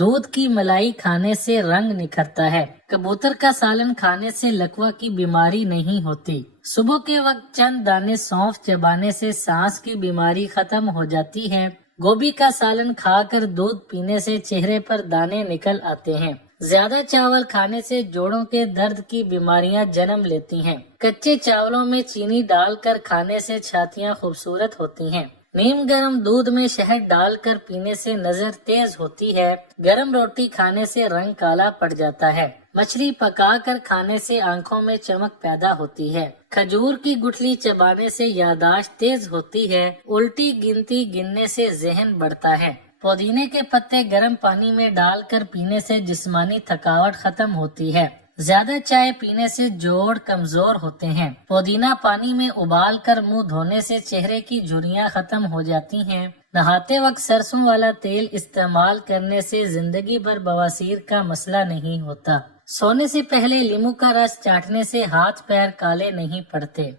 دودھ کی ملائی کھانے سے رنگ نکھرتا ہے۔ کبوتر کا سالن کھانے سے لکوہ کی بیماری نہیں ہوتی۔ صبح کے وقت چند دانے سونف چبانے سے سانس کی بیماری ختم ہو جاتی ہے۔ گوبھی کا سالن کھا کر دودھ پینے سے چہرے پر دانے نکل آتے ہیں۔ زیادہ چاول کھانے سے جوڑوں کے درد کی بیماریاں جنم لیتی ہیں۔ کچے چاولوں میں چینی ڈال کر کھانے سے چھاتیاں خوبصورت ہوتی ہیں۔ نیم گرم دودھ میں شہد ڈال کر پینے سے نظر تیز ہوتی ہے۔ گرم روٹی کھانے سے رنگ کالا پڑ جاتا ہے۔ مچھلی پکا کر کھانے سے آنکھوں میں چمک پیدا ہوتی ہے۔ کھجور کی گٹھلی چبانے سے یادداشت تیز ہوتی ہے۔ الٹی گنتی گننے سے ذہن بڑھتا ہے۔ پودینے کے پتے گرم پانی میں ڈال کر پینے سے جسمانی تھکاوٹ ختم ہوتی ہے۔ زیادہ چائے پینے سے جوڑ کمزور ہوتے ہیں۔ پودینہ پانی میں ابال کر منہ دھونے سے چہرے کی جھریاں ختم ہو جاتی ہیں۔ نہاتے وقت سرسوں والا تیل استعمال کرنے سے زندگی بھر بواسیر کا مسئلہ نہیں ہوتا۔ سونے سے پہلے لیموں کا رس چاٹنے سے ہاتھ پیر کالے نہیں پڑتے۔